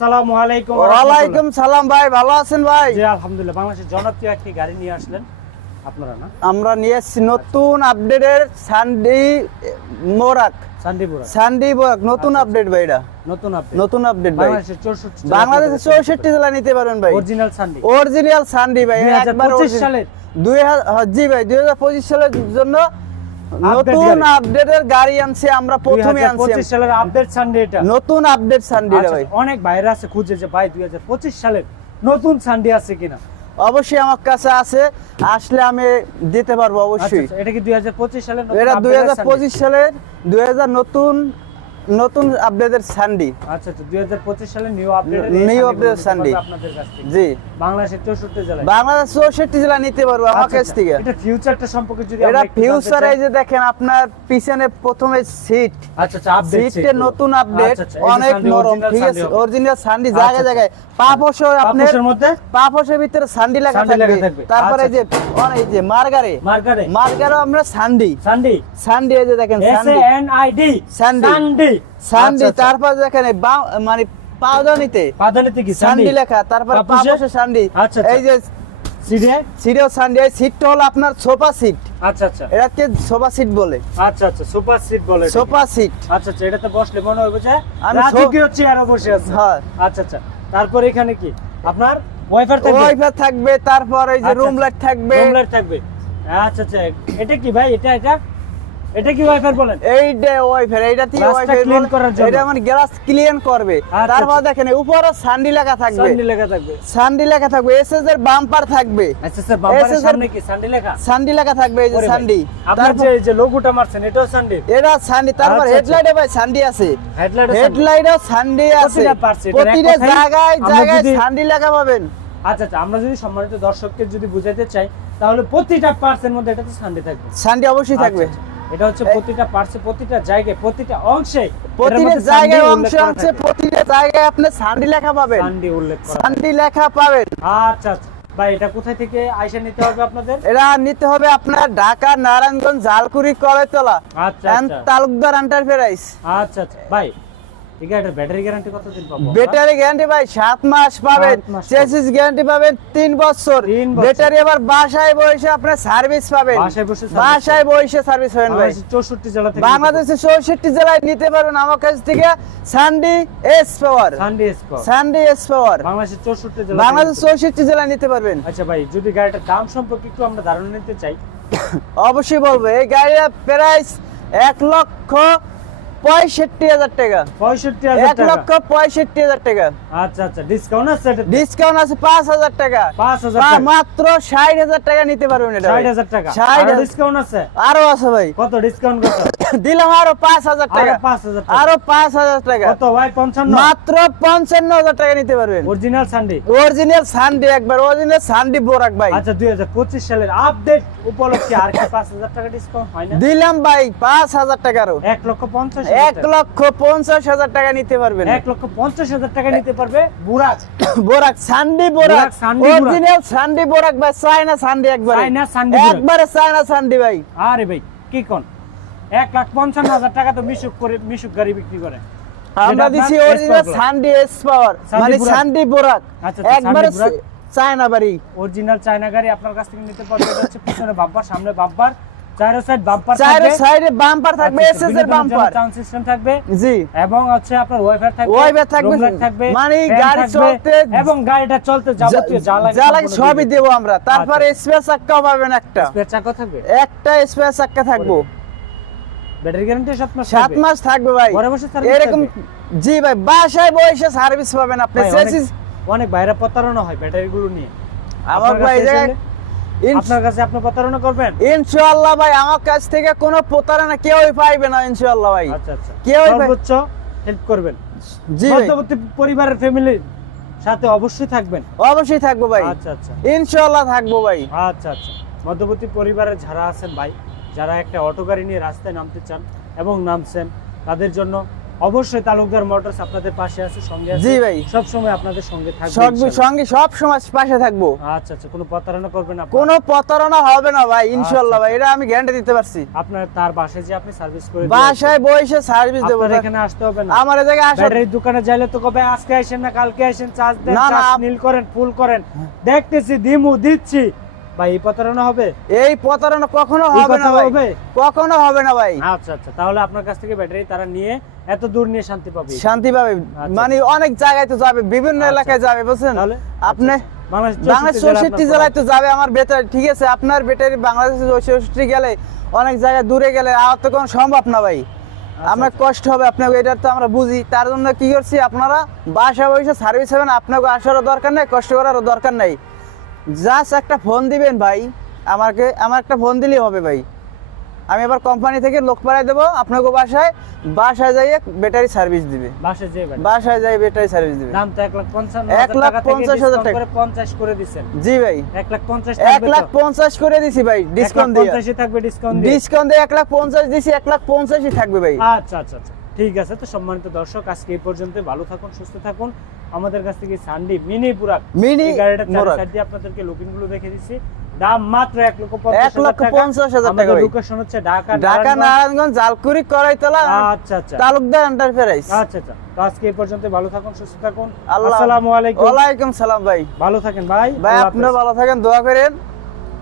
আসসালামু আলাইকুম ওয়ালাইকুম সালাম ভাই ভালো আছেন ভাই? জি আলহামদুলিল্লাহ বাংলাদেশের জনপ্রিয় একটি গাড়ি নিয়ে আসলেন আপনারা না? আমরা নিয়ে এসেছি নতুন আপডেটের সানডি মোরাক। সান্ডিপুরা সানডি মোরাক নতুন আপডেট ভাই এটা নতুন আপডেট নতুন আপডেট ভাই। বাংলাদেশের 64 জেলা নিতে পারবেন ভাই। অরিজিনাল সান্ডি অরিজিনাল সানডি ভাই একবার 2025 সালের। দুই হাজার জি ভাই দুই হাজার পঁচিশ সালের জন্য নতুন আপডেটের গাড়ি আনছি আমরা প্রথমে আনছি। 2025 সালের আপডেট সানডে এটা। নতুন আপডেট সানডি আচ্ছা, ভাই। অনেক বাইরে আছে খুঁজে যে ভাই 2025 সালের নতুন সানডে আছে কিনা? অবশ্যই আমার কাছে আছে। আসলে আমি দিতে পারব আচ্ছা অবশ্যই। আচ্ছা, এটা কি 2025 সালের নতুন এটা দুই update হাজার সান্ডি? পঁচিশ সালের দুই হাজার নতুন নতুন আপডেটের সানডি আচ্ছা আচ্ছা 2025 সালের নিউ আপডেট New update সান্ডি। আপনাদের কাছ থেকে। জি। বাংলাদেশের 64 জেলায়। বাংলাদেশ চৌষট্টি জেলা নিতে পারব আমার আচ্ছা, কাছ আচ্ছা। থেকে এটা ফিউচারটা সম্পর্কে যদি এটা ফিউচার এই যে দেখেন আপনার পিছনে প্রথমে সিট আচ্ছা আচ্ছা আপডেট সিটের নতুন আপডেট আচ্ছা, আচ্ছা, অনেক নরম। ঠিক আছে? অরিজিনাল সানডি আচ্ছা, জায়গায় আচ্ছা। জায়গায় পা ফসে আপনার পাপোশের মধ্যে? পা ফসের ভিতরে সানডি লেখা থাকবে। তারপরে এই আচ্ছা, যে অনেক যে মার্গারে। মার্কারে মার্গারে আমরা সানডি সান্ডি সানডি এই যে দেখেন এস এন আই ডি সানডি। সানডি আচ্ছা, আচ্ছা। তারপর দেখেন মানে পাউদানিতে কি? সান্ডি লেখা তারপর আচ্ছা, আচ্ছা। এই যে এই সিটটা হলো আপনার সোফা সিট। আচ্ছা আচ্ছা। এটাকে সোফা সিট বলে। আচ্ছা আচ্ছা সুপার সিট বলে সোফা সিট। আচ্ছা আচ্ছা এটাতে বসলে মনে হবে যে আমি রাজকীয় চেয়ারে বসে আছে। হ্যাঁ। আচ্ছা আচ্ছা। তারপর এখানে কি? আপনার ওয়াইফাই থাকবে? থাকবে তারপর এই যে রুম। লাইট থাকবে। রুম লাইট থাকবে। আচ্ছা আচ্ছা। এটা কি ভাই? এটা এটা এটা কি ওয়াইফাই বলেন? এইটা ওয়াইফাই গ্লাসটা ওয়াইফাই clean করার জন্য। এটা মানে গ্লাস ক্লিন করবে। আচ্ছা, তারপর আচ্ছা। দেখেন উপরে সানডি লেখা থাকবে। সান্ডি লেখা থাকবে। সানডি লেখা থাকবে এসএস এর বাম্পার থাকবে। বাম্পারের SS সামনে কি সান্ডি লেখা? সানডি লেখা থাকবে এই যে সানডি আপনার যে এই যে লোগোটা মারছেন এটাও সান্ডি এটা সানডি তারপর আচ্ছা, আচ্ছা। হেডলাইটে ভাই সানডি আছে। হেডলাইট সানডি আছে। প্রতিটা জায়গায় জায়গায় সানডি লেখা পাবেন। আচ্ছা আচ্ছা আমরা যদি সম্মানিত দর্শককে যদি বুঝাইতে চাই তাহলে প্রতিটা পার্টসের মধ্যে এটাতে সান্ডি থাকবে। সানডি অবশ্যই থাকবে। এটা হচ্ছে প্রতিটা পার্সে প্রতিটা জায়গায় প্রতিটা অংশে প্রতিটা জায়গায় অংশে অংশে প্রতিটা জায়গায় আপনি সান্ডি লেখা পাবেন। সান্ডি উল্লেখ করা আছে। লেখা পাবেন। আচ্ছা আচ্ছা। ভাই এটা কোথায় থেকে আইসা নিতে হবে আপনাদের? এটা নিতে হবে আপনার ঢাকা নারায়ণগঞ্জ জালকুড়ি কলেতলা আচ্ছা আচ্ছা। তালুকদার এন্টারপ্রাইজ। আচ্ছা আচ্ছা। ভাই ব্যাটারি গ্যারান্টি কতদিন পাবো ব্যাটারি গ্যারান্টি ভাই সাত মাস পাবেন চেসিস গ্যারান্টি পাবেন তিন বছর। ব্যাটারি আবার বাসায় বসে আপনার সার্ভিস পাবেন। বাসায় বসে বাসায় বসে সার্ভিস পাবেন ভাই। বাংলাদেশের চৌষট্টি জেলা থেকে বাংলাদেশের চৌষট্টি জেলায় নিতে পারবেন আমার কাছ থেকে Sunday's power Sunday spot Sunday's power বাংলাদেশের চৌষট্টি জেলা বাংলাদেশ থেকে নিতে চৌষট্টি জেলায় নিতে পারবেন। পারবেন। আচ্ছা ভাই যদি গাড়িটার দাম সম্পর্কে একটু আমরা ধারণা নিতে চাই। অবশ্যই বলব এই গাড়ির প্রাইস এক লক্ষ পঁয়ষট্টি হাজার টাকা। পঁয়ষট্টি এক লক্ষ পঁয়ষট্টি হাজার টাকা। আচ্ছা আচ্ছা ডিসকাউন্ট আছে ডিসকাউন্ট আছে পাঁচ হাজার টাকা। পাঁচ হাজার মাত্র ষাট হাজার টাকা নিতে পারবেন এটা ষাট হাজার টাকা। ষাট ডিসকাউন্ট আছে? আরও আছে ভাই। কত ডিসকাউন্ট কত? দিলাম আরও পাঁচ হাজার টাকা। পাঁচ হাজার আরও পাঁচ হাজার টাকা। কত ভাই পঞ্চান্ন? মাত্র পঞ্চান্ন হাজার টাকা নিতে পারবেন। অরিজিনাল সানডে অরিজিনাল সানডি একবার অরিজিনাল সানডি বোরাক ভাই। আচ্ছা দুই হাজার পঁচিশ সালের আপডেট উপলক্ষে আর কি পাঁচ হাজার টাকা ডিসকাউন্ট হয় না? দিলাম ভাই পাঁচ হাজার টাকারও। এক লক্ষ পঞ্চাশ এক লক্ষ পঞ্চাশ হাজার টাকা নিতে পারবেন। এক লক্ষ পঞ্চাশ হাজার টাকা নিতে পারবে বুড়াক বোরাক সানডি বোরাক। বোরাক, সান্ডি বোরাক। অরিজিনাল সানডি বোরাক ভাই চায়না সানডি একবার। চায়না সান্ডি একবারে চায়না সানডি ভাই। আরে ভাই কি কোন? এক লাখ পঞ্চান্ন হাজার টাকা তো মিশুক করে মিশুক গাড়ি বিক্রি করে। আমরা দিছি আপনার অরিজিনাল S এস পাওয়ার মানে বোরাক। বোরাক। আচ্ছা, আচ্ছা, একবারে চায়না বাড়ি। অরিজিনাল চায়না গাড়ি আপনার কাছ থেকে নিতে পারবে এটা হচ্ছে পিছনে বাম্পার সামনে বাম্পার। চারো সাইড বাম্পার চাইরে সাইডে বাম্পার থাকবে এসএস এর বাম্পার সাউন্ড সিস্টেম থাকবে। জি। এবং হচ্ছে আপনার ওয়াইফাই থাকবে ওয়াইফাই থাকবে, থাকবে মানে গাড়ি চলতে- এবং গাড়িটা চলতে যাবতীয় যা লাগে যা লাগে সবই দিবে। আমরা। তারপরে। স্পেস চাক্কাও পাবেন একটা। স্পেয়ার চাকা থাকবে? একটা স্পেস চাক্কা থাকব। ব্যাটারি গ্যারান্টি সাত মাস সাত মাস থাকবে ভাই। ঘরে বসে service এরকম জি ভাই বাসায় বসে সার্ভিস পাবেন আপনি। অনেক- বাইরে প্রতারণা হয় ব্যাটারি গুলো নিয়ে। আমার ভাই জায়গায় আপনার কাছে আপনি প্রতারণা করবেন? ইনশাআল্লাহ ভাই আমার কাছ থেকে কোনো প্রতারণা কেউই পাইবে না ইনশাআল্লাহ ভাই। আচ্ছা আচ্ছা। কেউ ভাই- সর্বোচ্চ হেল্প করবেন। জি মধ্যবর্তী পরিবারের ফ্যামিলির সাথে অবশ্যই থাকবেন। অবশ্যই থাকব ভাই। আচ্ছা আচ্ছা। ইনশাআল্লাহ থাকব ভাই। আচ্ছা আচ্ছা। মধ্যবর্তী পরিবারের যারা আছেন ভাই যারা একটা অটো গাড়ি নিয়ে রাস্তায় নামতে চান এবং নামছেন তাদের জন্য অবশ্যই তালুকদার মোটরস আপনাদের পাশে আছে সঙ্গে আছে। জি ভাই। সব সময় আপনাদের সঙ্গে থাকবে সঙ্গে সঙ্গে সব সময় পাশে থাকব। আচ্ছা আচ্ছা কোনো প্রতারণা করবেন না কোনো প্রতারণা হবে না ভাই ইনশাল্লাহ আচ্ছা, ভাই এটা আমি গ্যারান্টি দিতে পারছি। আপনার তার বাসায় যে আপনি সার্ভিস করে বাসায় বসে সার্ভিস। দেবো আপনার এখানে আসতে হবে না। আমার এই জায়গায় আসা। ব্যাটারির দোকানে যাইলে তো কবে আজকে আসেন না কালকে আসেন চার্জ দেন চার্জ নীল করেন ফুল করেন। দেখতেছি দিমু দিচ্ছি। ভাই এই প্রতারণা হবে? এই প্রতারণা কখনো হবে না ভাই। কখনো হবে না ভাই। আচ্ছা আচ্ছা তাহলে আপনার কাছ থেকে ব্যাটারি তারা নিয়ে এত দূর নিয়ে শান্তি পাবে। শান্তি পাবে। মানে অনেক জায়গায় তো যাবে বিভিন্ন আচ্ছা। এলাকায় যাবে বুঝছেন? আপনি বাংলাদেশ বাংলাদেশ চৌষট্টি জেলায় তো যাবে আমার ঠিক আছে? আপনার বাংলাদেশ চৌষট্টি গেলে অনেক জায়গায় দূরে গেলে আর তো কোনো সম্ভব না ভাই। আচ্ছা, আমরা কষ্ট হবে আপনাকে এটার তো আমরা বুঝি। তার জন্য কি করছি আপনারা বাসা বসে সার্ভিস হবেন আপনাকে আসারও দরকার নেই কষ্ট করারও দরকার নেই। জাস্ট একটা ফোন দিবেন ভাই। আমাকে আমার একটা ফোন দিলেই হবে ভাই। আমি এবার কোম্পানি থেকে লোক পাঠাই দেবো আপনাকে বাসায় বাসায় যাইয়ে ব্যাটারি সার্ভিস দিবে। বাসায় যাই ব্যাটারি সার্ভিস দিবে। দাম তো এক লাখ পঞ্চান্ন এক লাখ পঞ্চাশ হাজার টাকা। পঞ্চাশ করে দিচ্ছেন। জি ভাই। এক লাখ পঞ্চাশ এক লাখ পঞ্চাশ করে দিছি ভাই ডিসকাউন্ট দিয়ে। থাকবে ডিসকাউন্ট দিয়ে। ডিসকাউন্ট দিয়ে এক লাখ পঞ্চাশ দিছি এক লাখ পঞ্চাশই থাকবে ভাই। আচ্ছা আচ্ছা আচ্ছা। ঠিক আছে তো সম্মানিত দর্শক আজকে এই পর্যন্ত ভালো থাকুন সুস্থ থাকুন। আমাদের কাছ থেকে সানডি মিনি পুরাক মিনি গাড়িটা চার দিয়ে আপনাদেরকে লুকিংগুলো দেখে দিচ্ছি। দাম মাত্র এক লক্ষ এক লক্ষ পঞ্চাশ হাজার টাকা। লোকেশন হচ্ছে ঢাকা ঢাকা নারায়ণগঞ্জ। জালকুড়ি করাইতলা আচ্ছা আচ্ছা। তালুকদার এন্টারপ্রাইজ আচ্ছা আচ্ছা। তো আজকে এই পর্যন্ত ভালো থাকুন সুস্থ থাকুন। আল্লাহ আসসালামু আলাইকুম। ওয়ালাইকুম সালাম ভাই। ভালো থাকেন ভাই। ভাই আপনিও ভালো থাকেন দোয়া করেন।